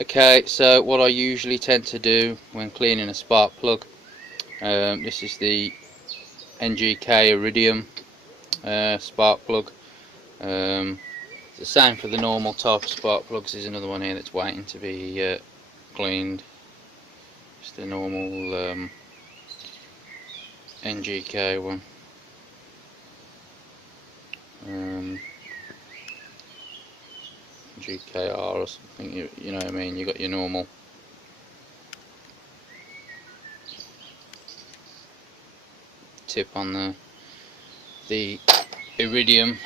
Okay, so what I usually tend to do when cleaning a spark plug, this is the NGK Iridium spark plug. It's the same for the normal type of spark plugs. There's another one here that's waiting to be cleaned. Just a normal NGK one. GKR or something, you know what I mean. You got your normal tip on the Iridium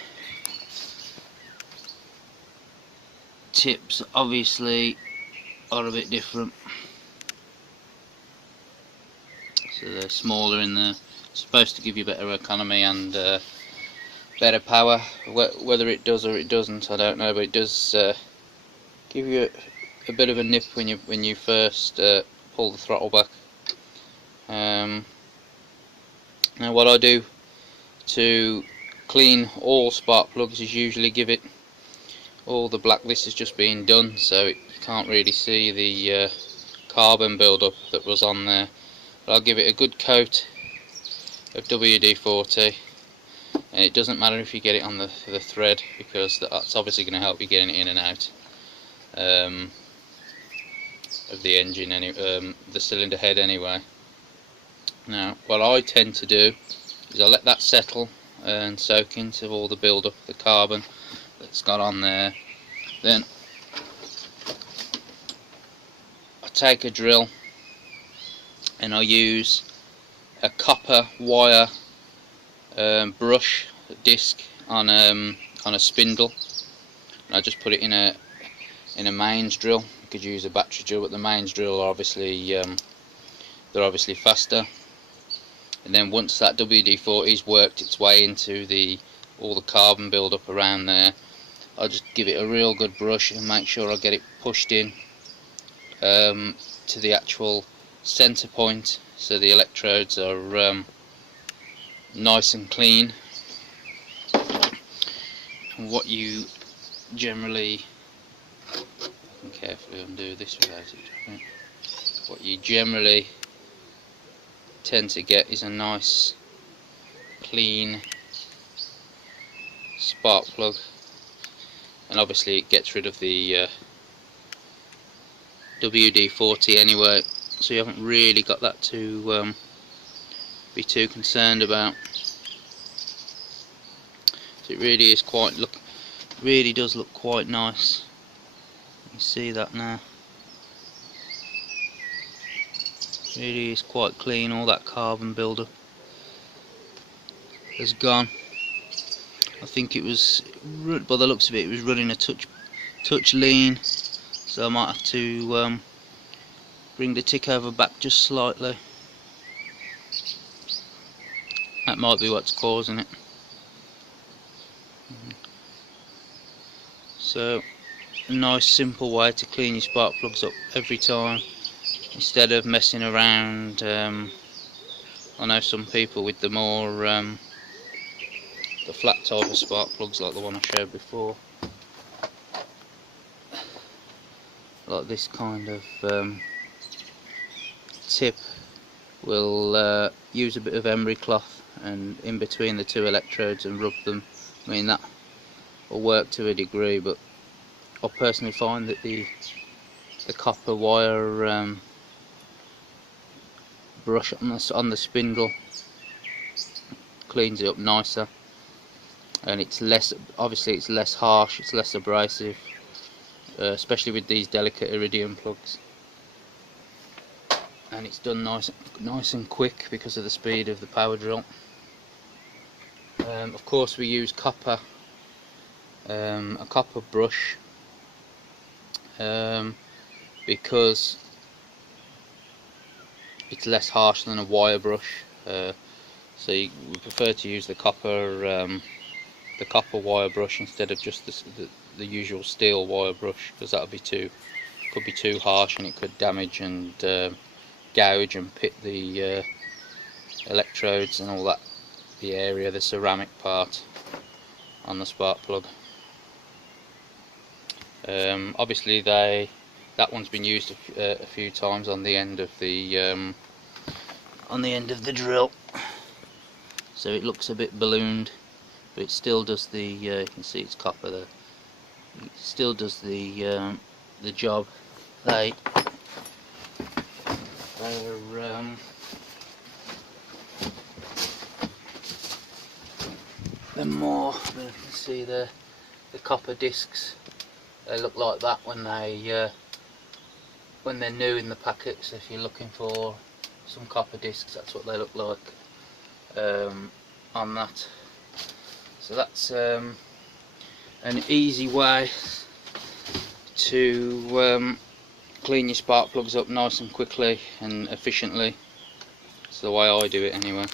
tips obviously are a bit different, so they're smaller in there, supposed to give you better economy and better power. Whether it does or it doesn't, I don't know, but it does give you a bit of a nip when you first pull the throttle back. Now what I do to clean all spark plugs is usually give it all the black. This is just being done, so you can't really see the carbon build-up that was on there. But I'll give it a good coat of WD-40, and it doesn't matter if you get it on the thread, because that's obviously going to help you getting it in and out of the engine, the cylinder head anyway. Now what I tend to do is I let that settle and soak into all the build-up, the carbon that's got on there. Then I take a drill and I use a copper wire brush disc on a spindle, and I just put it in a mains drill. You could use a battery drill, but the mains drill are obviously they're obviously faster. And then once that WD-40's worked its way into all the carbon build up around there, I'll just give it a real good brush and make sure I get it pushed in to the actual center point, so the electrodes are nice and clean. And what you generally, I can carefully undo this without it dropping. What you generally tend to get is a nice clean spark plug, and obviously it gets rid of the WD-40 anyway, so you haven't really got that to be too concerned about. So it really is really does look quite nice. You see that now? Really is quite clean. All that carbon buildup has gone. I think it was, by the looks of it, it was running a touch lean, so I might have to bring the tick over back just slightly. That might be what's causing it. So a nice simple way to clean your spark plugs up every time, instead of messing around. I know some people with the more the flat type of spark plugs, like the one I showed before, like this kind of tip, will use a bit of emery cloth and in between the two electrodes and rub them. I mean, that will work to a degree, but I personally find that the copper wire brush on the spindle cleans it up nicer, and it's less, obviously it's less harsh, it's less abrasive, especially with these delicate iridium plugs, and it's done nice and quick because of the speed of the power drill. Of course we use copper, a copper brush, because it's less harsh than a wire brush, so we prefer to use the copper wire brush instead of just the usual steel wire brush, because that would could be too harsh and it could damage and gouge and pit the electrodes and all that, the area, the ceramic part on the spark plug. Obviously they That one's been used a few times on the end of the drill, so it looks a bit ballooned, but it still does the. You can see it's copper there. It still does the job. They're more. You can see the copper discs. They look like that when they're new in the packets. If you're looking for some copper discs, that's what they look like on that. So that's an easy way to clean your spark plugs up nice and quickly and efficiently. It's the way I do it anyway.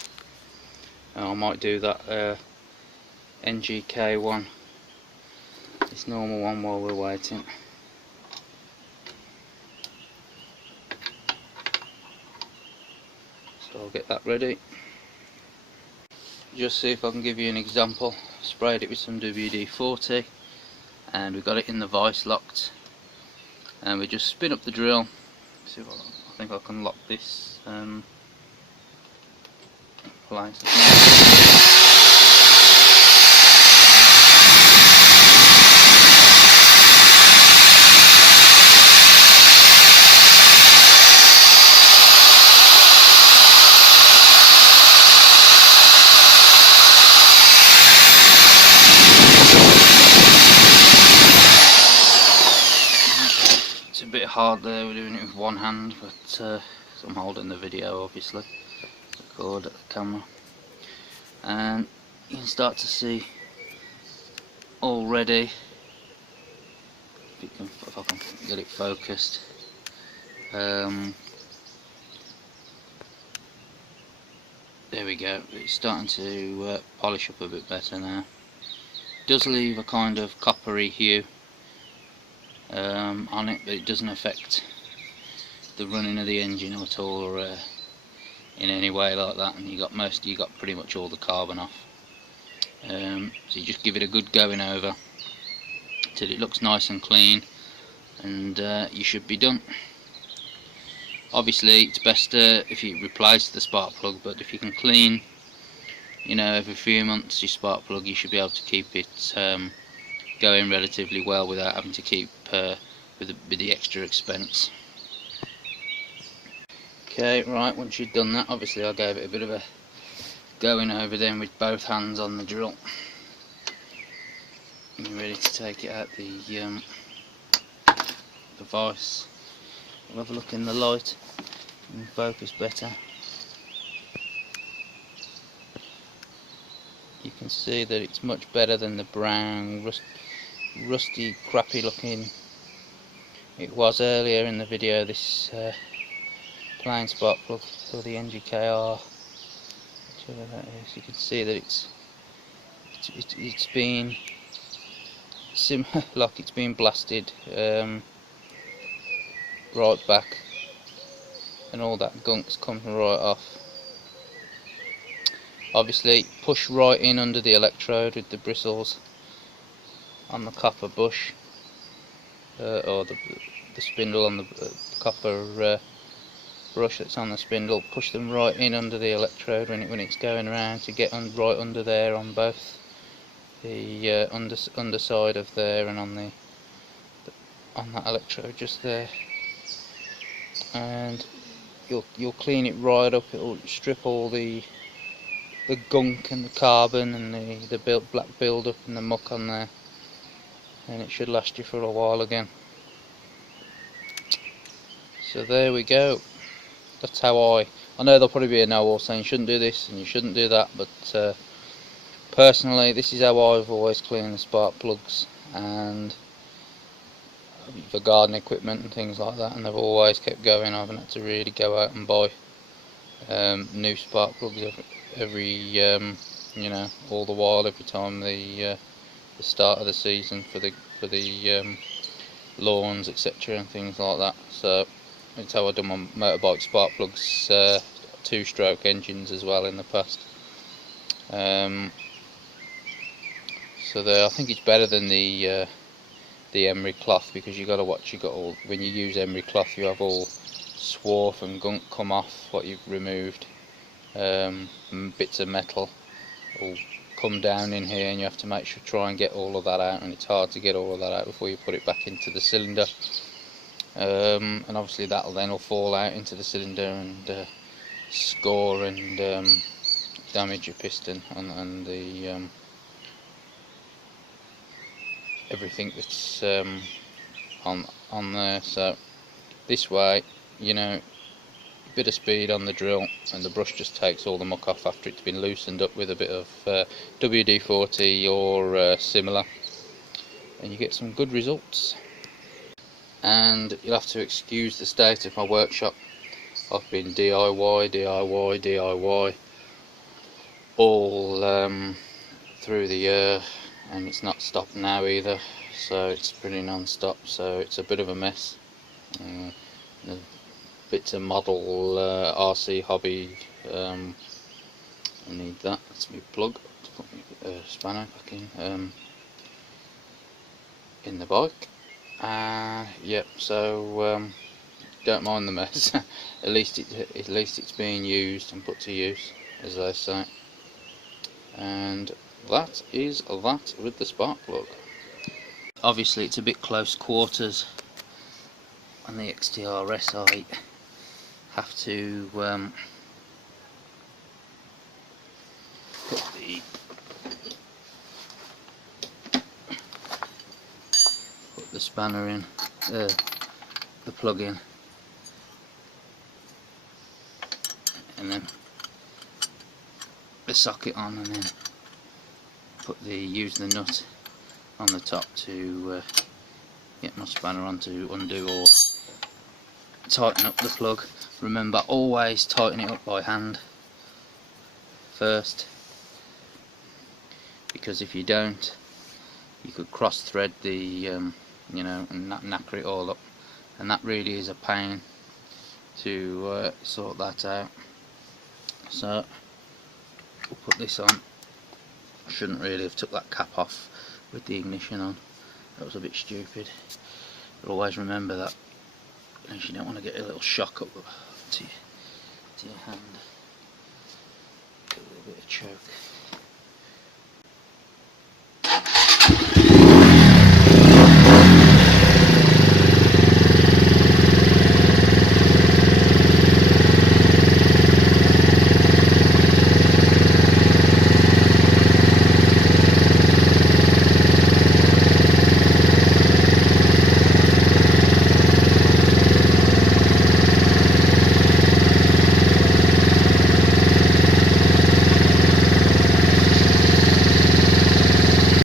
I might do that NGK one, this normal one, while we're waiting. So I'll get that ready. Just see if I can give you an example. Sprayed it with some WD-40 and we've got it in the vise locked, and we just spin up the drill. See if I think I can lock this place. It's a bit hard there, we're doing it with one hand, but I'm holding the video obviously, record at the camera, and you can start to see already, if I can get it focused, there we go, it's starting to polish up a bit better now. It does leave a kind of coppery hue on it, but it doesn't affect the running of the engine at all, or in any way like that, and you got pretty much all the carbon off. So you just give it a good going over till it looks nice and clean, and you should be done. Obviously it's best if you replace the spark plug, but if you can clean, you know, every few months your spark plug, you should be able to keep it going relatively well without having to keep with the extra expense. Okay, right, once you've done that, obviously I gave it a bit of a going over then with both hands on the drill. And you're ready to take it out the vise. We'll have a look in the light and focus better. You can see that it's much better than the brown, rusty, crappy looking it was earlier in the video. This plain spark plug for the NGKR, whichever that is. You can see that it's been like it's been blasted right back, and all that gunk's coming right off. Obviously push right in under the electrode with the bristles on the copper bush, or the spindle on the copper brush that's on the spindle. Push them right in under the electrode when it's going around, to get right under there on both the underside of there and on that electrode just there, and you'll clean it right up. It'll strip all the gunk and the carbon and the black build up and the muck on there, and it should last you for a while again. So there we go. That's how I know there'll probably be a no-all saying you shouldn't do this and you shouldn't do that, but personally this is how I've always cleaned the spark plugs and for garden equipment and things like that, and they've always kept going. I haven't had to really go out and buy new spark plugs every you know, all the while, every time the start of the season for the lawns, etc., and things like that. So that's how I've done my motorbike spark plugs, 2-stroke engines as well in the past. So there, I think it's better than the the emery cloth, because you got to watch, you got all, when you use emery cloth you have all swarf and gunk come off what you've removed, bits of metal will come down in here, and you have to make sure, try and get all of that out, and it's hard to get all of that out before you put it back into the cylinder. And obviously that'll then will fall out into the cylinder and score and damage your piston and the everything that's on there. So this way, you know, a bit of speed on the drill and the brush just takes all the muck off after it's been loosened up with a bit of WD-40 or similar, and you get some good results. And you'll have to excuse the state of my workshop. I've been DIY all through the year, and it's not stopped now either, so it's pretty non-stop, so it's a bit of a mess. The bits of model RC hobby, I need that, that's my plug to put my spanner back in the bike. Yep, so don't mind the mess. at least it's being used and put to use, as they say. And that is that with the spark plug. Obviously it's a bit close quarters on the XTRS. I have to put the spanner in, the plug in, and then the socket on, and then use the nut on the top to get my spanner on to undo or tighten up the plug. Remember, always tighten it up by hand first, because if you don't, you could cross thread the you know, and knacker it all up, and that really is a pain to sort that out. So we'll put this on. I shouldn't really have took that cap off with the ignition on, that was a bit stupid, but always remember that, because you don't want to get a little shock up to your hand, get a little bit of choke.